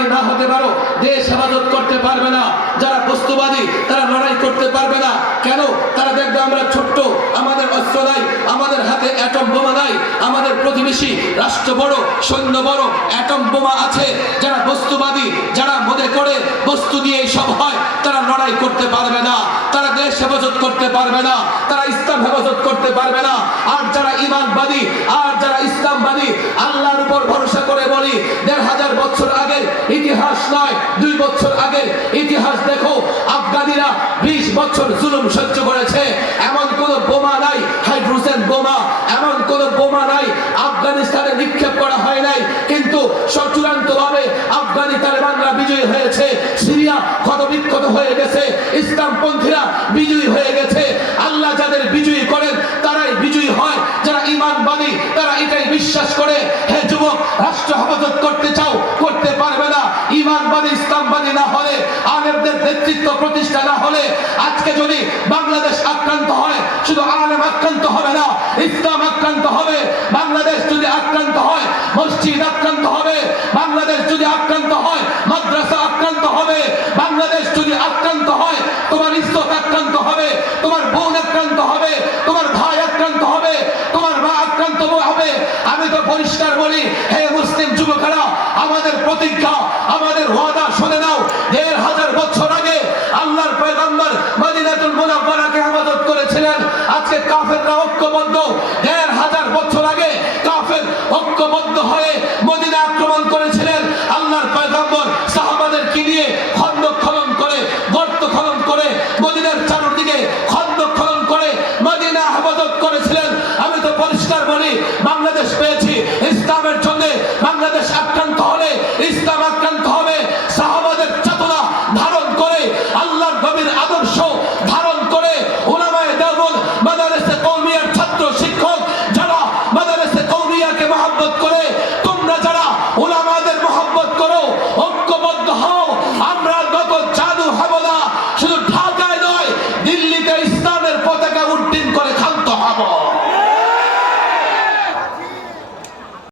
ইমানবাদী না হতে পারো দেশ হেফাজত করতে পারবে না। যারা বস্তুবাদী তারা লড়াই করতে পারবে না। কেন? তারা দেখবে আমরা ছোট্ট, আমাদের অস্ত্র নাই, আমাদের হাতে অ্যাটম বোমা নাই, আমাদের প্রতিবেশী রাষ্ট্র বড়, সৈন্য বড়, অ্যাটম বোমা আছে। যারা বস্তুবাদী, যারা মনে করে বস্তু দিয়ে সব হয়, তারা লড়াই করতে পারবে না, তারা দেশ হেফাজত করতে পারবে না, তারা ইসলাম হেফাজত করতে পারবে না। আর যারা ইমানবাদী, আর যারা ইসলামবাদী, আল্লাহর উপর ভরসা করে বলি ১৫০০ বছর আগের ইতিহাস নয়, ২ বছর আগের ইতিহাস দেখো। আফগানিরা ২০ বছর জুলুম সহ্য করেছে। এমন কোন বোমা নাই, হাইড্রোজেন বোমা, এমন কোন বোমা নাই আফগানিস্তানে নিক্ষেপ করা হয় নাই, কিন্তু চূড়ান্তভাবে আফগানি তালেবানরা বিজয়ী হয়েছে। সিরিয়া ক্ষতবিক্ষত হয়ে গেছে, ইসলামপন্থীরা বিজয়ী হয়ে গেছে। আল্লাহ যাদের বিজয়ী করেন তারাই বিজয়ী হয়। যারা ইমানবাদী তারা এটাই বিশ্বাস করে। হে যুবক, রাষ্ট্র হেফাজত করতে চাও, করতে পারবে না ইমানবাদী ইসলামবাদী না হলে, আলেমদের নেতৃত্ব প্রতিষ্ঠা না হলে। আজকে যদি বাংলাদেশ আক্রান্ত হয়, শুধু আলেম আক্রান্ত হবে না, ইসলাম আক্রান্ত হবে। বাংলাদেশ যদি আক্রান্ত হয়, মসজিদ আক্রান্ত হবে। বাংলাদেশ যদি আক্রান্ত হয়, মাদ্রাসা আক্রান্ত হবে। বাংলাদেশ যদি আক্রান্ত হয়, তোমার ইজ্জত আক্রান্ত হবে, তোমার বোন আক্রান্ত হবে, তোমার ভাই আক্রান্ত হবে, তোমার মা আক্রান্ত হবে। আমি তো পরিষ্কার বলি, হে মুসলিম যুবকেরা, আমাদের প্রতিজ্ঞা, আমাদের ওয়াদা শুনে নাও। ১৫০০ বছর আগে আল্লাহর পয়গম্বর মদিনাতুল মুনাওয়ারাকে হেফাজত করেছিলেন। আজকে কাফেররা ঐক্যবদ্ধ। ১৫০০ বছর আগে কাফের ঐক্যবদ্ধ হয়ে মদিনা আক্রমণ